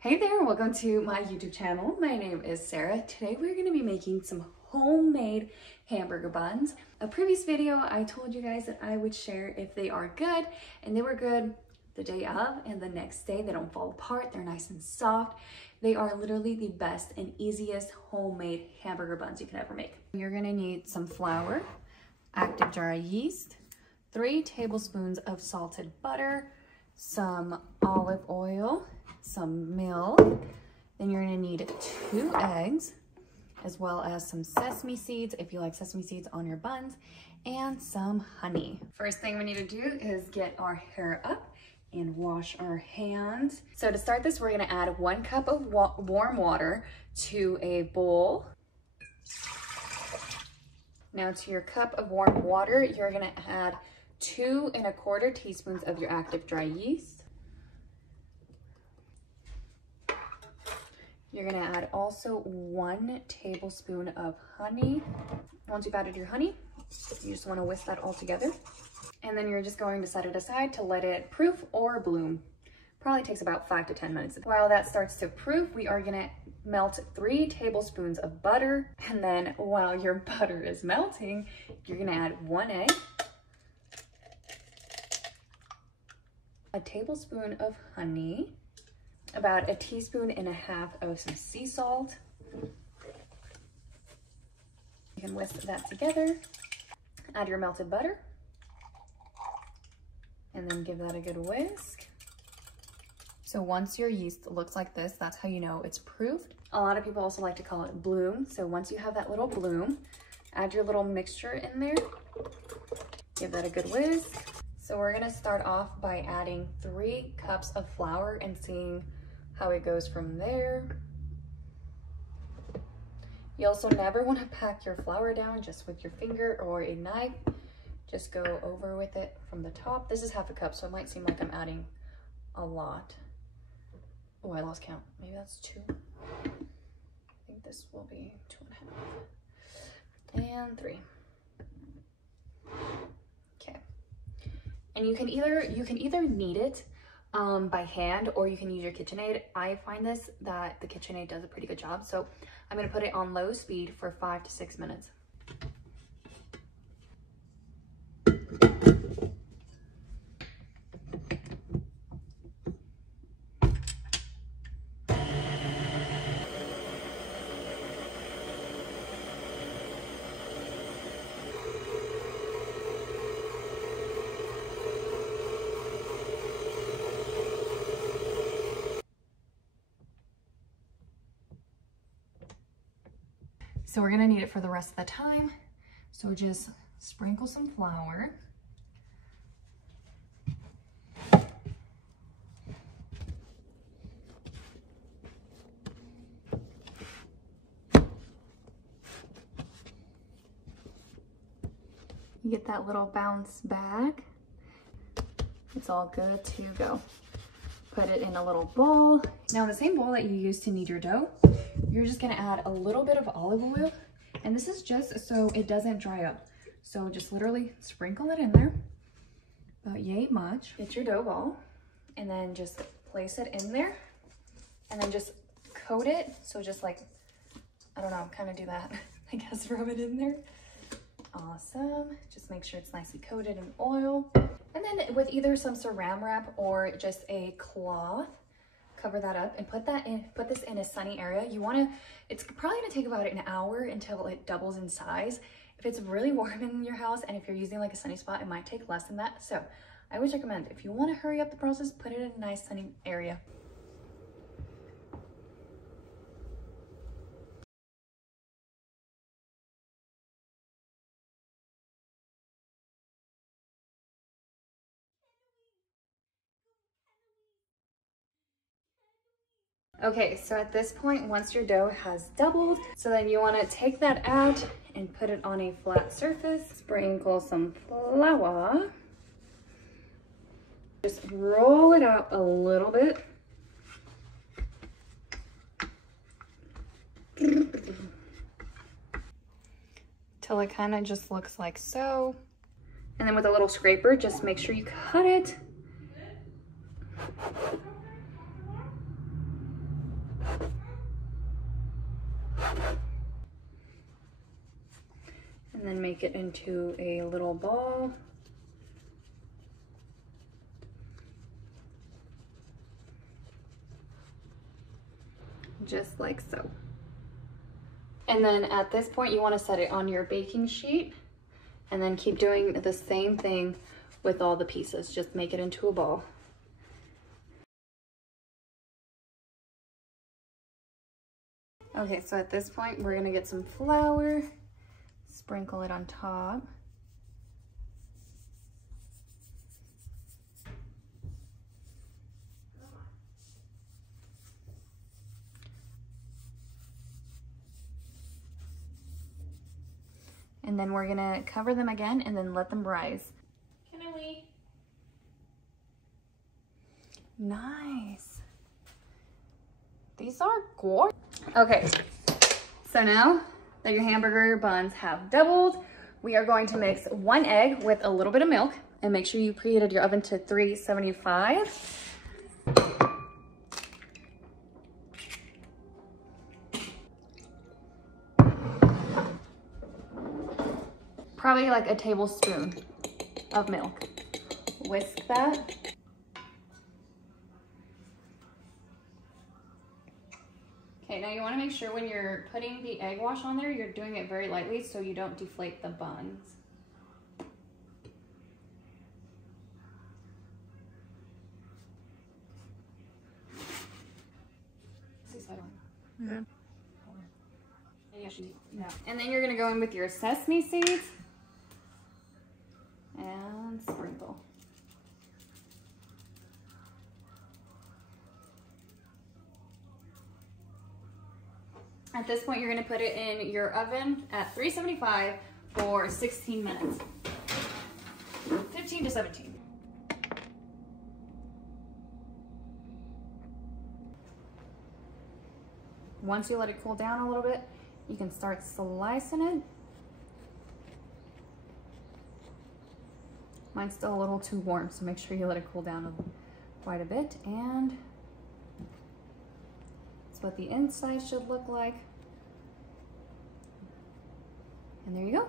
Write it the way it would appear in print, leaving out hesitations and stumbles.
Hey there, welcome to my YouTube channel. My name is Sarah. Today we're going to be making some homemade hamburger buns. A previous video I told you guys that I would share if they are good, and they were good the day of and the next day. They don't fall apart, they're nice and soft. They are literally the best and easiest homemade hamburger buns you can ever make. You're going to need some flour, active dry yeast, 3 tablespoons of salted butter, some olive oil, some milk, then you're going to need 2 eggs, as well as some sesame seeds if you like sesame seeds on your buns, and some honey. First thing we need to do is get our hair up and wash our hands. So to start this, we're going to add 1 cup of warm water to a bowl. Now to your cup of warm water, you're going to add 2 1/4 teaspoons of your active dry yeast. You're gonna add also 1 tablespoon of honey. Once you've added your honey, you just wanna whisk that all together. And then you're just going to set it aside to let it proof or bloom. Probably takes about 5 to 10 minutes. While that starts to proof, we are gonna melt 3 tablespoons of butter. And then while your butter is melting, you're gonna add 1 egg, a tablespoon of honey, about 1.5 teaspoons of some sea salt. You can whisk that together. Add your melted butter, and then give that a good whisk. So once your yeast looks like this, that's how you know it's proofed. A lot of people also like to call it bloom. So once you have that little bloom, add your little mixture in there. Give that a good whisk. So we're gonna start off by adding 3 cups of flour and seeing how it goes from there. You also never want to pack your flour down just with your finger or a knife. Just go over with it from the top. This is 1/2 cup, so it might seem like I'm adding a lot. Oh, I lost count. Maybe that's 2. I think this will be 2.5. And 3. Okay. And you can either knead it by hand, or you can use your KitchenAid. I find that the KitchenAid does a pretty good job, so I'm going to put it on low speed for 5 to 6 minutes. So we're gonna need it for the rest of the time. So just sprinkle some flour. You get that little bounce back. It's all good to go. Put it in a little bowl. Now in the same bowl that you used to knead your dough, you're just gonna add a little bit of olive oil, and this is just so it doesn't dry up. So just literally sprinkle it in there, about yay much. Get your dough ball, and then just place it in there, and then just coat it. So just like, I don't know, kind of do that. I guess rub it in there. Awesome. Just make sure it's nicely coated in oil. And then with either some saran wrap or just a cloth, cover that up and put this in a sunny area. It's probably gonna take about an hour until it doubles in size. If it's really warm in your house and if you're using like a sunny spot, it might take less than that. So I always recommend, if you want to hurry up the process, put it in a nice sunny area. Okay, so at this point, once your dough has doubled, so then you want to take that out and put it on a flat surface. Sprinkle some flour. Just roll it out a little bit. Till it kind of just looks like so. And then with a little scraper, just make sure you cut it. And then make it into a little ball. Just like so. And then at this point, you want to set it on your baking sheet and then keep doing the same thing with all the pieces. Just make it into a ball. Okay, so at this point, we're gonna get some flour, sprinkle it on top. And then we're gonna cover them again and then let them rise. Can I wait? Nice. These are gorgeous. Okay, so now that your hamburger buns have doubled, we are going to mix 1 egg with a little bit of milk, and make sure you preheated your oven to 375. Probably like a tablespoon of milk. Whisk that. Okay, now you want to make sure when you're putting the egg wash on there, you're doing it very lightly so you don't deflate the buns. Yeah. Yeah. And then you're going to go in with your sesame seeds and sprinkle. At this point, you're going to put it in your oven at 375 for 16 minutes. 15 to 17. Once you let it cool down a little bit, you can start slicing it. Mine's still a little too warm, so make sure you let it cool down quite a bit. And that's what the inside should look like. And there you go.